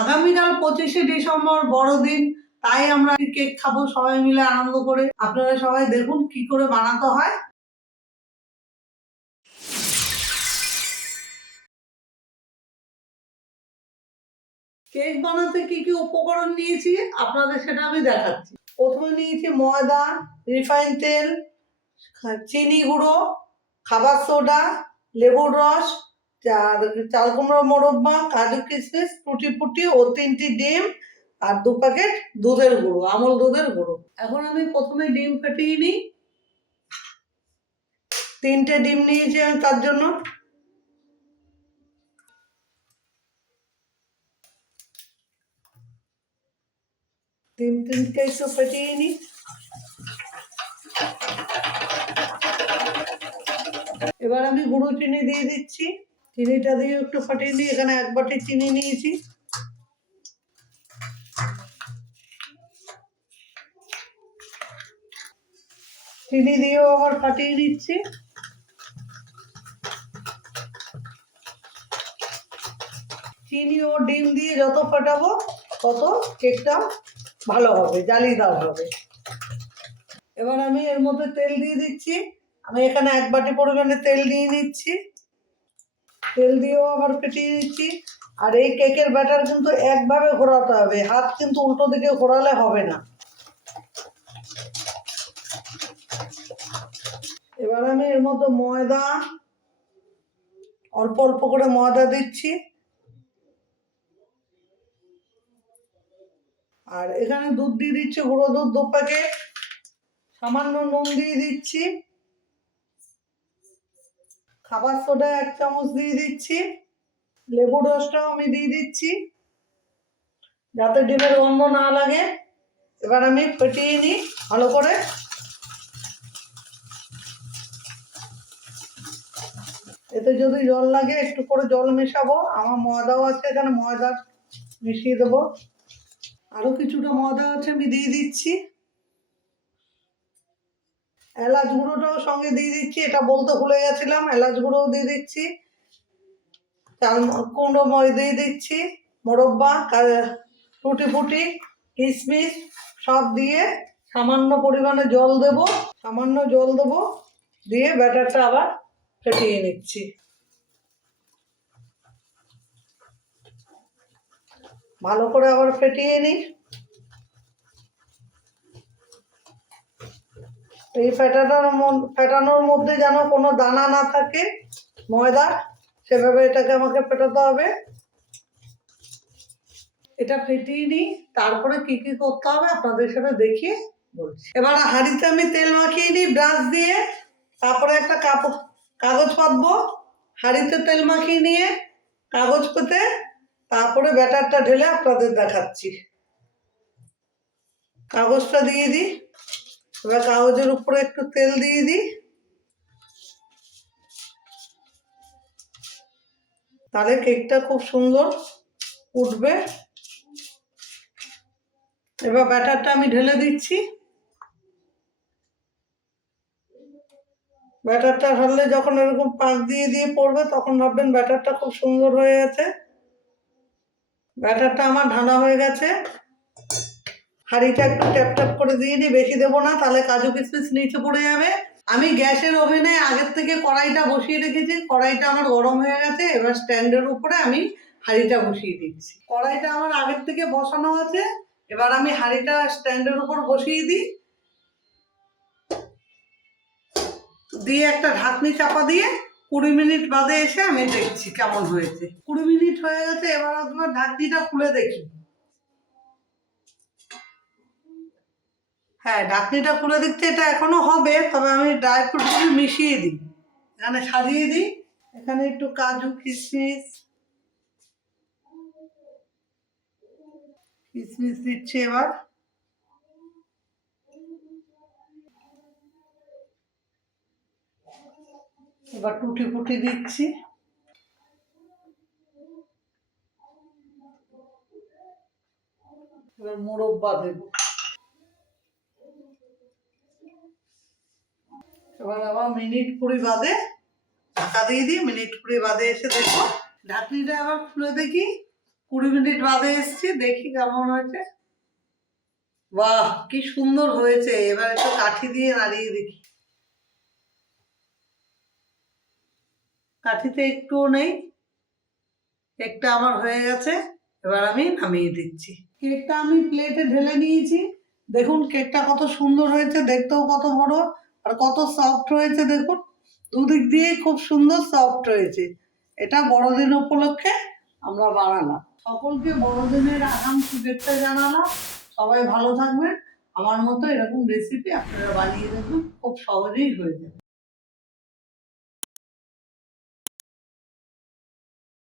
আগামীকাল 25শে ডিসেম্বর বড়দিন, তাই আমরা কেক খাবো সবাই মিলে আনন্দ করে। আপনারা সবাই দেখুন কি করে বানাতে হয়। কেক বানাতে কি কি উপকরণ নিয়েছি আপনাদের সেটা আমি দেখাচ্ছি। প্রথমে নিয়েছি ময়দা, রিফাইন তেল, চিনি গুঁড়ো, খাবার সোডা, লেবুর রস, চাল কুমড়ো মোরব্বা, কাজু কিশমিশ, টুটি ফুটি ও 3টি ডিম আর 2 প্যাকেট দুধের গুঁড়ো, আমল দুধের গুঁড়ো। এখন আমি প্রথমে ডিম ফেটিয়ে নিই। 3টে ডিম নিয়েছি আমি তার জন্য। ডিমকে একটু ফেটিয়ে নিই। এবার আমি গুঁড়ো চিনি দিয়ে দিচ্ছি। চিনিটা দিয়ে একটু ফাটিয়ে নিই। এখানে 1 বাটি চিনি নিয়েছি। চিনি দিয়েও আবার ফাটিয়ে নিচ্ছি। চিনি ও ডিম দিয়ে যত ফাটাবো তত কেকটা ভালো হবে, জালিদার হবে। এবার আমি এর মধ্যে তেল দিয়ে দিচ্ছি। আমি এখানে 1 বাটি পরিমাণে তেল দিয়ে নিচ্ছি। তেল দিয়েও আবার ফেটিয়ে নিচ্ছি। আর এই কেকের ব্যাটার কিন্তু একভাবে ঘোরাতে হবে, হাত কিন্তু উল্টো দিকে ঘোরালে হবে না। এবার আমি এর মধ্যে ময়দা, অল্প অল্প করে ময়দা দিচ্ছি। আর এখানে দুধ দিয়ে দিচ্ছি, গুঁড়ো দুধ 2 প্যাকেট। সামান্য নুন দিয়ে দিচ্ছি। খাবার সোডা 1 চামচ দিয়ে দিচ্ছি। লেবুর রসটাও আমি দিয়ে দিচ্ছি যাতে ডিমের গন্ধ না লাগে। এবার আমি ফেটিয়ে নিই ভালো করে। এতে যদি জল লাগে একটু করে জল মেশাবো। আমার ময়দাও আছে, এখানে ময়দা মিশিয়ে দেবো। আরো কিছুটা ময়দা আছে, আমি দিয়ে দিচ্ছি। এলাচ গুঁড়োটাও সঙ্গে দিয়ে দিচ্ছি, এটা বলতে ভুলে গেছিলাম। এলাচ গুঁড়োও দিয়ে দিচ্ছি। চাল কুমড়ো দিয়ে দিচ্ছি, মোরব্বা, টুটি ফুটি, কিশমিশ সব দিয়ে সামান্য পরিমাণে জল দেব। সামান্য জল দেবো, দিয়ে ব্যাটারটা আবার ফেটিয়ে নিচ্ছি। ভালো করে আবার ফেটিয়ে নিই। এই ফেটানোর মধ্যে যেন কোনো দানা না থাকে ময়দা, সেভাবে এটাকে আমাকে ফেটাতে হবে। এটা ফেটিয়ে নিই, তারপরে কি কি করতে হবে আপনাদের সাথে দেখিয়ে বলছি। এবার হাঁড়িতে আমি তেল মাখিয়ে নিই ব্রাশ দিয়ে। তারপরে একটা কাগজ পাতবো। হাঁড়িতে তেল মাখিয়ে নিয়ে কাগজ পেতে তারপরে ব্যাটারটা ঢেলে আপনাদের দেখাচ্ছি। কাগজটা দিয়ে দিই। এবার কাগজের উপরে একটু তেল দিয়ে দিই, তাহলে কেকটা খুব সুন্দর উঠবে। এবার ব্যাটারটা আমি ঢেলে দিচ্ছি। ব্যাটারটা ঢাললে যখন এরকম পাক দিয়ে দিয়ে পড়বে তখন ভাববেন ব্যাটারটা খুব সুন্দর হয়ে গেছে। ব্যাটারটা আমার ঢালা হয়ে গেছে। হাঁড়িটা একটু ট্যাপ ট্যাপ করে দিয়ে দিই, বেশি দেবো না, তাহলে কাজু কিশমিশ নিচে পড়ে যাবে। আমি গ্যাসের ওভেনে আগের থেকে কড়াইটা বসিয়ে রেখেছি। কড়াইটা আমার গরম হয়ে গেছে। এবার স্ট্যান্ডের উপরে আমি হাঁড়িটা বসিয়ে দিচ্ছি। কড়াইটা আমার আগের থেকে বসানো আছে। এবার আমি হাঁড়িটা স্ট্যান্ডের উপর বসিয়ে দিই, দিয়ে একটা ঢাকনি চাপা দিয়ে 20 মিনিট বাদে এসে আমি দেখছি কেমন হয়েছে। 20 মিনিট হয়ে গেছে। এবার একবার ঢাকনিটা খুলে দেখি। হ্যাঁ, ঢাকনিটা খুলে দিচ্ছে, এটা এখনো হবে। তবে আমি ড্রাই ফ্রুটগুলো মিশিয়ে দিই, এখানে সাজিয়ে দিই। এখানে একটু কাজু কিশমিশ দিচ্ছি। এবার টুটি ফুটি দিচ্ছি। এবার মোরব্বা দেব। এবার আবার মিনিট 20 বাদে ঢাকা দিয়ে দিই। মিনিট 20 বাদে এসে দেখো। ঢাকনিটা আবার খুলে দেখি। 20 মিনিট বাদে এসছি, দেখি কেমন হয়েছে। বাহ, কি সুন্দর হয়েছে। এবার একটু কাঠি দিয়ে নাড়িয়ে দেখি। কাঠিতে একটুও নেই, কেকটা আমার হয়ে গেছে। এবার আমি নামিয়ে দিচ্ছি। কেকটা আমি প্লেটে ঢেলে নিয়েছি। দেখুন কেকটা কত সুন্দর হয়েছে, দেখতেও কত বড় আর কত সফট হয়েছে। দেখুন দুদিক দিয়ে খুব সুন্দর সফট হয়েছে। এটা বড়দিন উপলক্ষে আমরা বানালাম। সকলকে বড়দিনের আগাম শুভেচ্ছা জানালাম। সবাই ভালো থাকবেন। আমার মতো এরকম রেসিপি আপনারা বানিয়ে দেখুন, খুব সহজেই হয়ে যাবে।